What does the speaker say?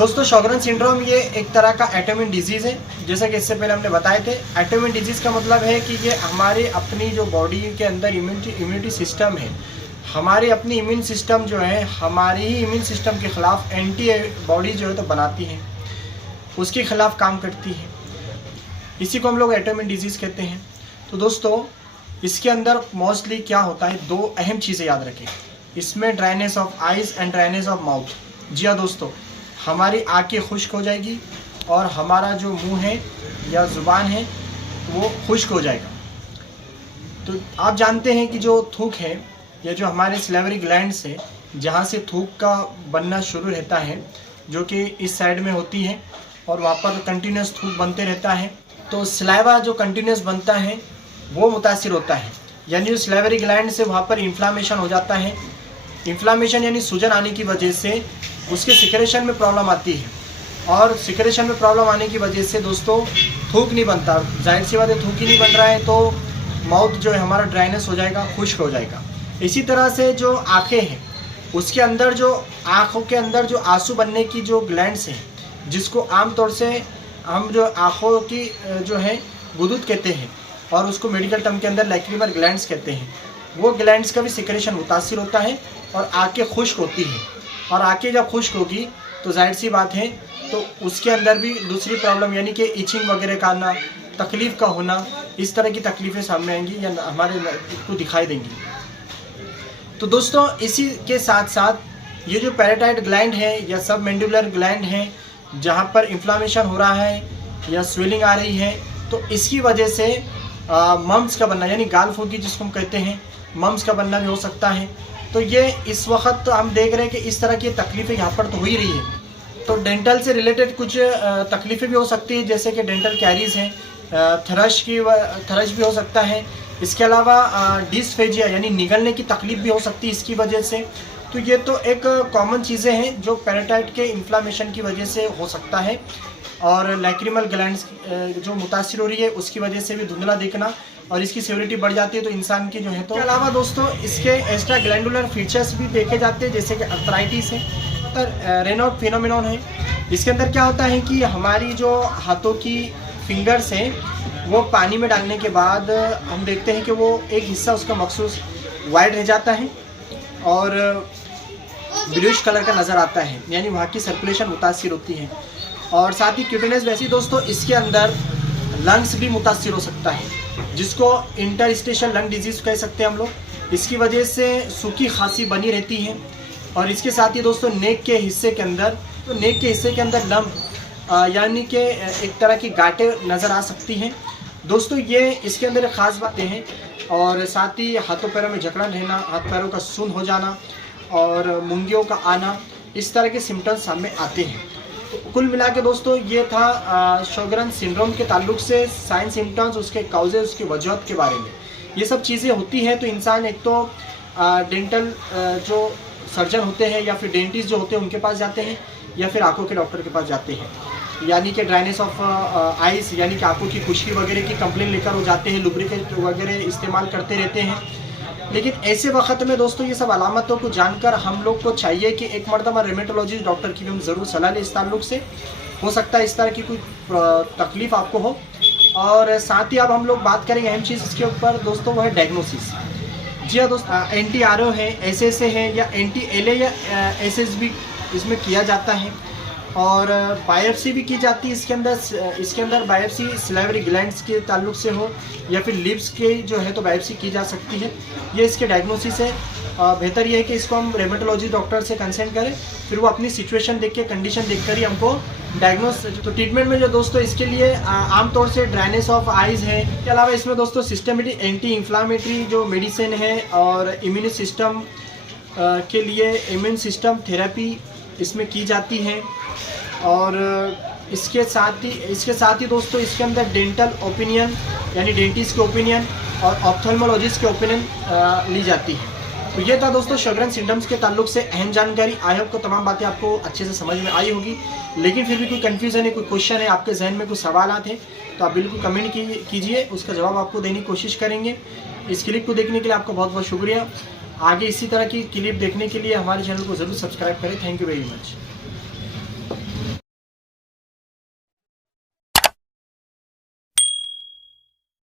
दोस्तों शॉगरेन सिंड्रोम ये एक तरह का ऑटोइम्यून डिजीज़ है। जैसा कि इससे पहले हमने बताए थे, ऑटोइम्यून डिजीज़ का मतलब है कि ये हमारे अपनी जो बॉडी के अंदर इम्यूनिटी सिस्टम है, हमारी अपनी इम्यून सिस्टम जो है हमारी ही इम्यून सिस्टम के ख़िलाफ़ एंटी बॉडी जो है तो बनाती है, उसके ख़िलाफ़ काम करती है। इसी को हम लोग ऑटोइम्यून डिजीज़ कहते हैं। तो दोस्तों इसके अंदर मोस्टली क्या होता है, दो अहम चीज़ें याद रखें। इसमें dryness of eyes and dryness of mouth. जी हाँ दोस्तों, हमारी आँखें खुश्क हो जाएगी और हमारा जो मुंह है या ज़ुबान है वो खुश्क हो जाएगा। तो आप जानते हैं कि जो थूक है या जो हमारे सलेवरी ग्लैंड्स है, जहाँ से थूक का बनना शुरू रहता है, जो कि इस साइड में होती है और वहाँ पर कंटिन्यूस थूक बनते रहता है। तो सलाइवा जो कंटिन्यूस बनता है वो मुतासिर होता है, यानी उस सलेवरी ग्लैंड से वहाँ पर इन्फ्लामेशन हो जाता है। इन्फ्लामेशन यानी सूजन आने की वजह से उसके सिक्रेशन में प्रॉब्लम आती है, और सिक्रेशन में प्रॉब्लम आने की वजह से दोस्तों थूक नहीं बनता। जाहिर सी बात है, थूक ही नहीं बन रहा है तो माउथ जो है हमारा ड्राइनेस हो जाएगा, खुश्क हो जाएगा। इसी तरह से जो आँखें हैं, उसके अंदर जो आँखों के अंदर जो आंसू बनने की जो ग्लैंड्स हैं, जिसको आमतौर से हम जो आँखों की जो है गुदुद कहते हैं और उसको मेडिकल टर्म के अंदर लैक्रिमल ग्लैंड्स कहते हैं, वो ग्लैंड्स का भी सिक्रेशन मुतासिर होता है और आँखें खुश्क होती हैं। और आँखें जब खुश्क होगी तो जाहिर सी बात है तो उसके अंदर भी दूसरी प्रॉब्लम यानी कि इचिंग वगैरह का आना, तकलीफ़ का होना, इस तरह की तकलीफ़ें सामने आएंगी या हमारे को दिखाई देंगी। तो दोस्तों इसी के साथ साथ ये जो पैराटाइड ग्लैंड है या सब मैंडिबुलर ग्लैंड है, जहाँ पर इन्फ्लामेशन हो रहा है या स्वेलिंग आ रही है, तो इसकी वजह से मम्स का बनना यानी गाल फूंकी जिसको हम कहते हैं, मम्स का बनना भी हो सकता है। तो ये इस वक्त हम देख रहे हैं कि इस तरह की तकलीफ़ें यहाँ पर तो हो ही रही है। तो डेंटल से रिलेटेड कुछ तकलीफ़ें भी हो सकती है, जैसे कि डेंटल कैरीज़ हैं, थ्रश भी हो सकता है। इसके अलावा डिस्फेजिया यानी निगलने की तकलीफ़ भी हो सकती है इसकी वजह से। तो ये तो एक कॉमन चीज़ें हैं जो पैराटाइड के इन्फ्लामेशन की वजह से हो सकता है। और लैक्रिमल ग्लैंड्स जो मुतासिर हो रही है उसकी वजह से भी धुंधला दिखना और इसकी सीवियरिटी बढ़ जाती है तो इंसान की जो है। तो इसके अलावा दोस्तों इसके एक्स्ट्रा ग्लैंडुलर फीचर्स भी देखे जाते हैं, जैसे कि अर्थराइटिस है, रेनॉल्ड फिनोमेनॉन है। इसके अंदर क्या होता है कि हमारी जो हाथों की फिंगर्स हैं वो पानी में डालने के बाद हम देखते हैं कि वो एक हिस्सा उसका मखसूस वाइट रह जाता है और ब्लूइश कलर का नज़र आता है, यानी वहाँ की सर्कुलेशन मुतासिर होती है। और साथ ही क्यूटिनेस वैसी दोस्तों इसके अंदर लंग्स भी मुतासिर हो सकता है, जिसको इंटरस्टिशियल लंग डिजीज़ कह सकते हैं हम लोग। इसकी वजह से सूखी खांसी बनी रहती है। और इसके साथ ही दोस्तों नेक के हिस्से के अंदर लम्ब यानी कि एक तरह की गांठें नज़र आ सकती हैं। दोस्तों ये इसके अंदर ख़ास बातें हैं। और साथ ही हाथों पैरों में जकड़न रहना, हाथ पैरों का सुन्न हो जाना और मुंगियों का आना, इस तरह के सिम्टम्स सामने आते हैं। तो कुल मिला के दोस्तों ये था शॉगरेन सिंड्रोम के ताल्लुक से साइन सिम्टम्स, उसके काउजेज, उसकी वजूहत के बारे में। ये सब चीज़ें होती हैं तो इंसान एक तो डेंटल जो सर्जन होते हैं या फिर डेंटिस्ट जो होते हैं उनके पास जाते हैं, या फिर आंखों के डॉक्टर के पास जाते हैं, यानी कि ड्राइनेस ऑफ आइज़ यानी कि आंखों की खुश्की वगैरह की कंप्लेन लेकर वो जाते हैं, लुब्रिकेंट वगैरह इस्तेमाल करते रहते हैं। लेकिन ऐसे वक्त में दोस्तों ये सब अलामतों को जानकर हम लोग को चाहिए कि एक मरतबा रेमेटोलॉजिस्ट डॉक्टर की भी हम ज़रूर सलाह लें इस ताल्लुक से। हो सकता है इस तरह की कोई तकलीफ़ आपको हो। और साथ ही अब हम लोग बात करेंगे अहम चीज़ इसके ऊपर दोस्तों, वो है डायग्नोसिस। जी हाँ दोस्तों, एंटी-आरओ है, एसएसए है या एंटी-एलए या एसएस भी इसमें किया जाता है। और बायोप्सी भी की जाती है इसके अंदर बायोप्सी सलाइवरी ग्लैंड्स के ताल्लुक से हो या फिर लिप्स के जो है तो बायोप्सी की जा सकती है। ये इसके डायग्नोसिस है। बेहतर ये है कि इसको हम रेमेटोलॉजी डॉक्टर से कंसल्ट करें, फिर वो अपनी सिचुएशन देख के, कंडीशन देख कर ही हमको डायग्नोस। तो ट्रीटमेंट में जो दोस्तों इसके लिए आमतौर से ड्राइनेस ऑफ आइज़ है। इसके अलावा इसमें दोस्तों सिस्टमेटिक एंटी इन्फ्लामेटरी जो मेडिसिन है और इम्यून सिस्टम के लिए इम्यून सिस्टम थेरेपी इसमें की जाती है। और इसके साथ ही दोस्तों इसके अंदर डेंटल ओपिनियन यानी डेंटिस्ट के ओपिनियन और ऑप्थेल्मोलॉजिस्ट के ओपिनियन ली जाती है। तो ये था दोस्तों शॉगरेन सिंड्रोम्स के ताल्लुक से अहम जानकारी। आई होप को तमाम बातें आपको अच्छे से समझ में आई होगी। लेकिन फिर भी कोई कन्फ्यूज़न है, कोई क्वेश्चन है, आपके जहन में कोई सवालात हैं तो आप बिल्कुल कमेंट कीजिए, उसका जवाब आपको देने की कोशिश करेंगे। इस क्लिप को देखने के लिए आपका बहुत बहुत शुक्रिया। आगे इसी तरह की क्लिप देखने के लिए हमारे चैनल को ज़रूर सब्सक्राइब करें। Thank you very much.